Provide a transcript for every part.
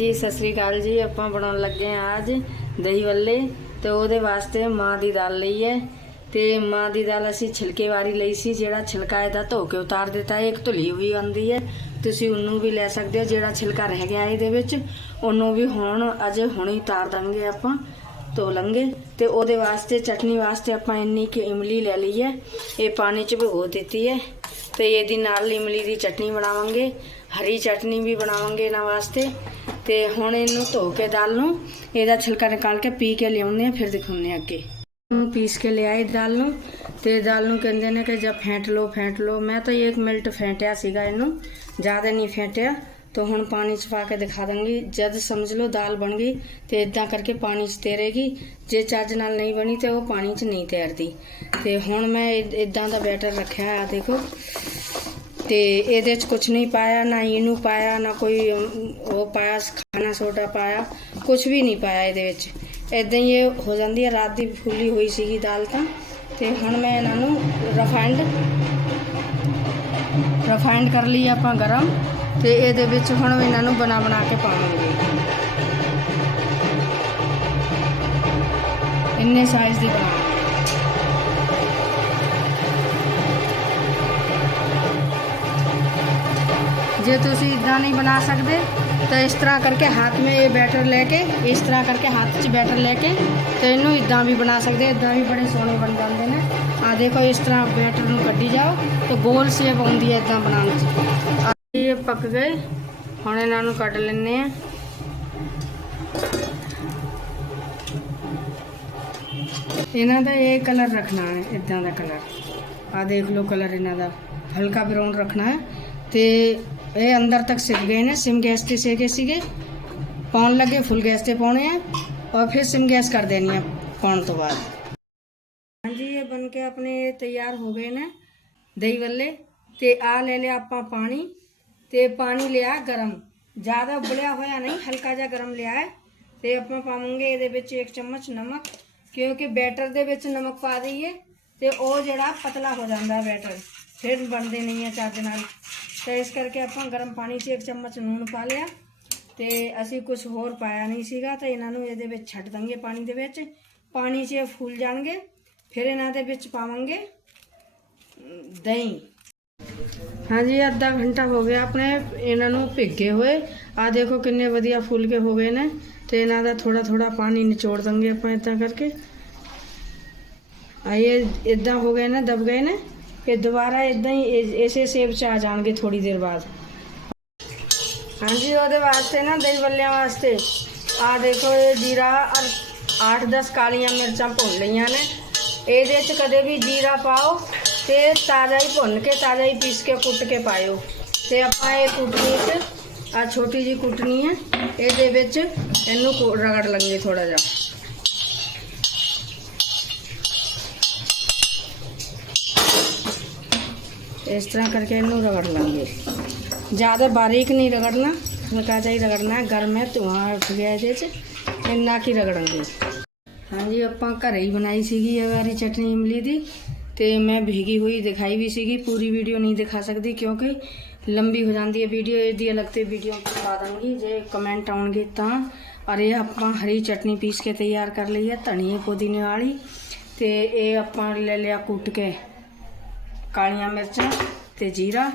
ਜੀ ਸਤਿ ਸ੍ਰੀ ਅਕਾਲ ਜੀ। ਆਪਾਂ ਬਣਾਉਣ ਲੱਗੇ ਹਾਂ ਅੱਜ ਦਹੀਂ ਵੱਲੇ ਤੇ ਉਹਦੇ ਵਾਸਤੇ ਮਾਂ ਦੀ ਦਾਲ ਲਈ ਹੈ। ਤੇ ਮਾਂ ਦੀ ਦਾਲ ਅਸੀਂ ਛਿਲਕੇ ਵਾਰੀ ਲਈ ਸੀ, ਜਿਹੜਾ ਛਿਲਕਾ ਇਹਦਾ ਧੋ ਕੇ ਉਤਾਰ ਦਿੱਤਾ ਹੈ। ਇੱਕ ਧੁਲੀ ਹੋਈ ਆਉਂਦੀ ਹੈ। ਤੁਸੀਂ ਉਹਨੂੰ ਵੀ ਲੈ ਸਕਦੇ ਹੋ, ਜਿਹੜਾ ਛਿਲਕਾ ਰਹਿ ਗਿਆ ਇਹਦੇ ਵਿੱਚ। ਉਹਨੂੰ ਵੀ ਹੁਣ, ਅਜੇ ਹੁਣੇ ਉਤਾਰ ਦਾਂਗੇ ਆਪਾਂ, ਧੋ ਲਾਂਗੇ। ਤੇ ਉਹਦੇ ਵਾਸਤੇ, ਚਟਨੀ ਵਾਸਤੇ ਆਪਾਂ ਇੰਨੀ ਕਿ ਇਮਲੀ ਲੈ ਲਈ ਹੈ। ਇਹ ਪਾਣੀ 'ਚ ਭਿਗੋ ਦਿੱਤੀ ਹੈ। ਤੇ ਇਹਦੀ ਨਾਲ ਇਮਲੀ ਦੀ ਚਟਨੀ ਬਣਾਵਾਂਗੇ। ਹਰੀ ਚਟਨੀ ਵੀ ਬਣਾਵਾਂਗੇ ਇਹਨਾਂ ਵਾਸਤੇ। ਤੇ ਹੁਣ ਇਹਨੂੰ ਧੋ ਕੇ ਦਾਲ ਨੂੰ, ਇਹਦਾ ਛਿਲਕਾ ਨਿਕਾਲ ਕੇ ਪੀ ਕੇ ਲਿਆਉਂਦੇ ਆ ਫਿਰ ਦਿਖਾਉਂਦੇ ਆ ਅੱਗੇ। ਨੂੰ ਪੀਸ ਕੇ ਲਿਆਏ ਦਾਲ ਨੂੰ, ਤੇ ਦਾਲ ਨੂੰ ਕਹਿੰਦੇ ਨੇ ਕਿ ਜਦ ਫੈਂਟ ਲਓ ਫੈਂਟ ਲਓ। ਮੈਂ ਤਾਂ 1 ਮਿੰਟ ਫੈਂਟਿਆ ਸੀਗਾ ਇਹਨੂੰ, ਜ਼ਿਆਦਾ ਨਹੀਂ ਫੈਂਟਿਆ। ਤਾਂ ਹੁਣ ਪਾਣੀ ਚ ਪਾ ਕੇ ਦਿਖਾ ਦਾਂਗੀ। ਜਦ ਸਮਝ ਲਓ ਦਾਲ ਬਣ ਗਈ, ਤੇ ਇਦਾਂ ਕਰਕੇ ਪਾਣੀ ਚ ਤੈਰੇਗੀ। ਜੇ ਚੱਜ ਨਾਲ ਨਹੀਂ ਬਣੀ ਤੇ ਉਹ ਪਾਣੀ ਚ ਨਹੀਂ ਤੈਰਦੀ। ਤੇ ਹੁਣ ਮੈਂ ਇਦਾਂ ਦਾ ਬੈਟਰ ਰੱਖਿਆ ਆ, ਦੇਖੋ। ਤੇ ਇਹਦੇ ਚ ਕੁਝ ਨਹੀਂ ਪਾਇਆ, ਨਾ ਇਹਨੂੰ ਪਾਇਆ, ਨਾ ਕੋਈ ਉਹ ਪਾਇਆ, ਖਾਣਾ ਸੋਡਾ ਪਾਇਆ ਕੁਝ ਵੀ ਨਹੀਂ ਪਾਇਆ ਇਹਦੇ ਵਿੱਚ। ਇਦਾਂ ਹੀ ਇਹ ਹੋ ਜਾਂਦੀ ਹੈ, ਰਾਤ ਦੀ ਫੁੱਲੀ ਹੋਈ ਸੀਗੀ ਦਾਲ ਤਾਂ। ਤੇ ਹੁਣ ਮੈਂ ਇਹਨਾਂ ਨੂੰ ਰਿਫਾਈਂਡ ਰਿਫਾਈਂਡ ਕਰ ਲਈ ਆਪਾਂ ਗਰਮ। ਤੇ ਇਹਦੇ ਵਿੱਚ ਹੁਣ ਇਹਨਾਂ ਨੂੰ ਬਣਾ ਬਣਾ ਕੇ ਪਾਵਾਂਗੇ। ਇੰਨੇ ਸਾਈਜ਼ ਦੇ ਬਣਾਵਾਂਗੇ ਜੇ ਤੁਸੀਂ ਇਦਾਂ ਨਹੀਂ ਬਣਾ ਸਕਦੇ, ਤਾਂ ਇਸ ਤਰ੍ਹਾਂ ਕਰਕੇ ਹੱਥ में ਇਹ ਬੈਟਰ ਲੈ ਕੇ, ਇਸ ਤਰ੍ਹਾਂ ਕਰਕੇ ਹੱਥ 'ਚ ਬੈਟਰ ਲੈ ਕੇ, ਤੇ ਇਹਨੂੰ ਇਦਾਂ ਵੀ ਬਣਾ ਸਕਦੇ, ਇਦਾਂ ਵੀ ਬੜੇ ਸੋਹਣੇ ਬਣ ਜਾਂਦੇ ਨੇ। ਆ ਦੇਖੋ, ਇਸ ਤਰ੍ਹਾਂ ਬੈਟਰ ਨੂੰ ਕੱਢੀ ਜਾਓ, ਤੇ ਗੋਲ ਸ਼ੇਪ ਆਉਂਦੀ ਹੈ ਇਦਾਂ ਬਣਾਉਣ 'ਚ। ਆ ਇਹ ਪੱਕ ਗਏ, ਹੁਣ ਇਹਨਾਂ ਨੂੰ ਕੱਢ ਲੈਣੇ ਆ ਇਹਨਾਂ ਦਾ ਇਹ ਕਲਰ ਰੱਖਣਾ ਹੈ, ਇਦਾਂ ਦਾ ਕਲਰ। ਆ ਦੇਖ ਲਓ ਕਲਰ ਇਹਨਾਂ ਦਾ, ਹਲਕਾ ਬਰਾਊਨ ਰੱਖਣਾ ਹੈ, ਤੇ ਇਹ ਅੰਦਰ ਤੱਕ ਸਿੱਕ ਗਏ ਨੇ, ਸਿਮ ਗੈਸ ਤੇ ਸੇਕੇ ਸੀਗੇ, ਪਾਉਣ ਲੱਗੇ, ਫੁੱਲ ਗੈਸ ਤੇ ਪਾਉਣੇ ਆ, ਔਰ ਫਿਰ ਸਿਮ ਗੈਸ ਕਰ ਦੇਣੀ ਆ ਪਾਉਣ ਤੋਂ ਬਾਅਦ। ਹਾਂਜੀ, ਇਹ ਬਣ ਕੇ ਆਪਣੇ ਤਿਆਰ ਹੋ ਗਏ ਨੇ ਦਹੀਂ ਵੱਲੇ, ਤੇ ਆ ਲੈ ਲਿਆ ਆਪਾਂ ਪਾਣੀ, ਤੇ ਪਾਣੀ ਲਿਆ ਗਰਮ। ਜ਼ਿਆਦਾ ਉਬਲਿਆ ਹੋਇਆ ਨਹੀਂ, ਹਲਕਾ ਜਿਹਾ ਗਰਮ ਲਿਆ ਹੈ, ਤੇ ਆਪਾਂ ਪਾਵਾਂਗੇ ਇਹਦੇ ਵਿੱਚ ਇੱਕ ਚਮਚ ਨਮਕ, ਕਿਉਂਕਿ ਬੈਟਰ ਦੇ ਵਿੱਚ ਨਮਕ ਪਾ ਦਈਏ, ਤੇ ਉਹ ਜਿਹੜਾ ਪਤਲਾ ਹੋ ਜਾਂਦਾ ਬੈਟਰ, ਫਿਰ ਬਣਦੇ ਨਹੀਂ ਆ ਚੱਜ ਨਾਲ। ਤਾਂ ਇਸ ਕਰਕੇ ਆਪਾਂ ਗਰਮ ਪਾਣੀ 'ਚ ਇੱਕ ਚਮਚ ਨੂਣ ਪਾ ਲਿਆ ਤੇ ਅਸੀਂ ਕੁਝ ਹੋਰ ਪਾਇਆ ਨਹੀਂ ਸੀਗਾ ਤਾਂ ਇਹਨਾਂ ਨੂੰ ਇਹਦੇ ਵਿੱਚ ਛੱਡ ਦਾਂਗੇ ਪਾਣੀ ਦੇ ਵਿੱਚ। ਪਾਣੀ 'ਚ ਇਹ ਫੁੱਲ ਜਾਣਗੇ, ਫਿਰ ਇਹਨਾਂ ਦੇ ਵਿੱਚ ਪਾਵਾਂਗੇ ਦਹੀਂ। ਹਾਂਜੀ, ਅੱਧਾ ਘੰਟਾ ਹੋ ਗਿਆ ਆਪਣੇ ਇਹਨਾਂ ਨੂੰ ਭਿੱਗੇ ਹੋਏ। ਆ ਦੇਖੋ ਕਿੰਨੇ ਵਧੀਆ ਫੁੱਲ ਕੇ ਹੋ ਗਏ ਨੇ ਤੇ ਇਹਨਾਂ ਦਾ ਥੋੜਾ ਥੋੜਾ ਪਾਣੀ ਨਿਚੋੜ ਦਾਂਗੇ ਆਪਾਂ ਇਦਾਂ ਕਰਕੇ। ਆ ਇਹ ਇਦਾਂ ਹੋ ਗਏ ਨੇ, ਦਬ ਗਏ ਨੇ। ਇਹ ਦੁਬਾਰਾ ਇਦਾਂ ਹੀ ਇਸੇ ਸੇਬ ਚ ਆ ਜਾਣਗੇ ਥੋੜੀ ਦੇਰ ਬਾਅਦ। ਹਾਂਜੀ, ਉਹਦੇ ਵਾਸਤੇ ਨਾ ਦਹੀਂ ਬੱਲਿਆਂ ਵਾਸਤੇ। ਆ ਦੇਖੋ, ਇਹ ਜੀਰਾ ਔਰ 8-10 ਕਾਲੀਆਂ ਮਿਰਚਾਂ ਭੁੰਨ ਲਈਆਂ ਨੇ। ਇਹਦੇ 'ਚ ਕਦੇ ਵੀ ਜੀਰਾ ਪਾਓ ਤੇ ਤਾਜ਼ਾ ਹੀ ਭੁੰਨ ਕੇ, ਤਾਜ਼ਾ ਹੀ ਪੀਸ ਕੇ, ਕੁੱਟ ਕੇ ਪਾਇਓ। ਤੇ ਆਪਾਂ ਇਹ ਕੁੱਟਣੀ 'ਚ ਆ ਛੋਟੀ ਜੀ ਕੁੱਟਣੀ ਹੈ, ਇਹਦੇ ਵਿੱਚ ਇਹਨੂੰ ਰਗੜ ਲਾਂਗੇ ਥੋੜਾ ਜਿਹਾ। ਇਸ ਤਰ੍ਹਾਂ ਕਰਕੇ ਇਹਨੂੰ ਰਗੜ ਲਾਂਗੇ। ਜ਼ਿਆਦਾ ਬਾਰੀਕ ਨਹੀਂ ਰਗੜਨਾ, ਹਲਕਾ ਜਿਹਾ ਹੀ ਰਗੜਨਾ ਹੈ। ਗਰਮ ਹੈ, ਧੂਆਂ ਉੱਠ ਗਿਆ ਇਹਦੇ 'ਚ, ਇੰਨਾ ਕੀ ਰਗੜਾਂਗੇ। ਹਾਂਜੀ, ਆਪਾਂ ਘਰੇ ਹੀ ਬਣਾਈ ਸੀਗੀ ਇਹ ਵਾਰੀ ਚਟਨੀ ਇਮਲੀ ਦੀ, ਤੇ ਮੈਂ ਭੀਗੀ ਹੋਈ ਦਿਖਾਈ ਵੀ ਸੀਗੀ। ਪੂਰੀ ਵੀਡੀਓ ਨਹੀਂ ਦਿਖਾ ਸਕਦੀ ਕਿਉਂਕਿ ਲੰਬੀ ਹੋ ਜਾਂਦੀ ਹੈ ਵੀਡੀਓ, ਇਹਦੀ ਅਲੱਗ ਤੇ ਵੀਡੀਓ ਪਾ ਦਾਂਗੀ। ਜੇ ਕਮੈਂਟ ਆਉਣਗੇ ਤਾਂ। ਔਰ ਇਹ ਆਪਾਂ ਹਰੀ ਚਟਨੀ ਪੀਸ ਕੇ ਤਿਆਰ ਕਰ ਲਈ ਹੈ, ਧਨੀਏ ਪੁਦੀਨੇ ਵਾਲੀ। ਤੇ ਇਹ ਆਪਾਂ ਲੈ ਲਿਆ ਕੁੱਟ ਕੇ। ਕਾਲੀਆਂ ਮਿਰਚਾਂ ਤੇ ਜੀਰਾ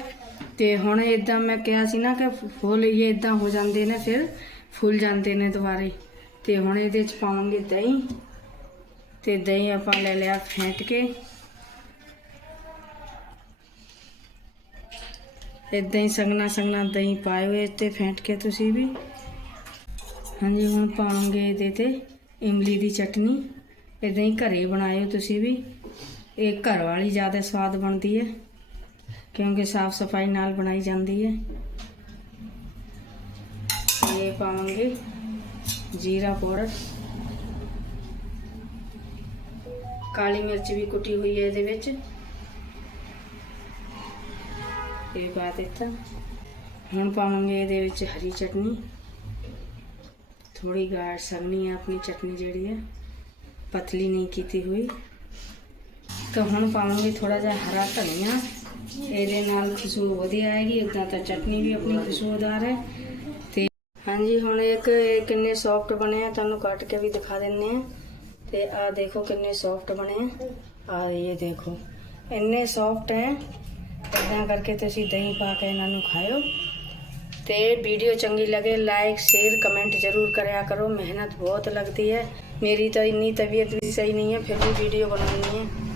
ਤੇ ਹੁਣ ਇਦਾਂ ਮੈਂ ਕਿਹਾ ਸੀ ਨਾ ਕਿ ਫੁੱਲ ਇਹ ਇਦਾਂ ਹੋ ਜਾਂਦੇ ਨੇ ਫਿਰ ਫੁੱਲ ਜਾਂਦੇ ਨੇ ਦੁਬਾਰੇ। ਤੇ ਹੁਣ ਇਹਦੇ ਚ ਪਾਵਾਂਗੇ ਦਹੀਂ ਤੇ ਦਹੀਂ ਆਪਾਂ ਲੈ ਲਿਆ ਫੈਂਟ ਕੇ। ਇਦਾਂ ਹੀ ਸੰਗਣਾ ਸੰਗਣਾ ਦਹੀਂ ਪਾਇਓ ਇਹ ਤੇ, ਫੈਂਟ ਕੇ ਤੁਸੀਂ ਵੀ। ਹਾਂਜੀ, ਹੁਣ ਪਾਵਾਂਗੇ ਇਹਦੇ ਤੇ, ਇਮਲੀ ਦੀ ਚਟਨੀ। ਇਦਾਂ ਹੀ ਘਰੇ ਬਣਾਇਓ ਤੁਸੀਂ ਵੀ। ਇਹ ਘਰ ਵਾਲੀ ਜ਼ਿਆਦਾ ਸਵਾਦ ਬਣਦੀ ਹੈ ਕਿਉਂਕਿ ਸਾਫ਼ ਸਫ਼ਾਈ ਨਾਲ ਬਣਾਈ ਜਾਂਦੀ ਹੈ ਇਹ ਪਾਵਾਂਗੇ ਜੀਰਾ ਪਾਊਡਰ ਕਾਲੀ ਮਿਰਚ ਵੀ ਕੁੱਟੀ ਹੋਈ ਹੈ ਇਹਦੇ ਵਿੱਚ ਇਹ ਪਾ ਦਿੱਤਾ ਹੁਣ ਪਾਵਾਂਗੇ ਇਹਦੇ ਵਿੱਚ ਹਰੀ ਚਟਨੀ ਥੋੜੀ ਗਾੜ ਸਗਣੀ ਹੈ ਆਪਣੀ ਚਟਨੀ ਜਿਹੜੀ ਹੈ ਪਤਲੀ ਨਹੀਂ ਕੀਤੀ ਹੋਈ ਤਾਂ ਹੁਣ ਪਾਵਾਂਗੇ ਥੋੜਾ ਜਿਹਾ ਹਰਾ ਧਨੀਆ। ਇਹਦੇ ਨਾਲ ਖੁਸ਼ਬੂ ਵਧੀਆ ਆਏਗੀ ਇਦਾਂ ਤਾਂ ਚਟਨੀ ਵੀ ਆਪਣੀ ਖੁਸ਼ਬੂਦਾਰ ਹੈ। ਤੇ ਹਾਂਜੀ, ਹੁਣ ਇੱਕ ਇਹ ਕਿੰਨੇ ਸੌਫਟ ਬਣੇ ਆ, ਤੁਹਾਨੂੰ ਕੱਟ ਕੇ ਵੀ ਦਿਖਾ ਦਿੰਨੇ ਆ। ਤੇ ਆ ਦੇਖੋ ਕਿੰਨੇ ਸੌਫਟ ਬਣੇ ਆ। ਆ ਇਹ ਦੇਖੋ, ਇੰਨੇ ਸੌਫਟ ਹੈ। ਇਦਾਂ ਕਰਕੇ ਤੁਸੀਂ ਦਹੀਂ ਪਾ ਕੇ ਇਹਨਾਂ ਨੂੰ ਖਾਓ ਤੇ ਵੀਡੀਓ ਚੰਗੀ ਲੱਗੇ ਲਾਈਕ ਸ਼ੇਅਰ ਕਮੈਂਟ ਜ਼ਰੂਰ ਕਰਿਆ ਕਰੋ। ਮਿਹਨਤ ਬਹੁਤ ਲੱਗਦੀ ਹੈ। ਮੇਰੀ ਤਾਂ ਇੰਨੀ ਤਬੀਅਤ ਵੀ ਸਹੀ ਨਹੀਂ ਹੈ, ਫਿਰ ਵੀ ਵੀਡੀਓ ਬਣਾਉਣੀ ਹੈ।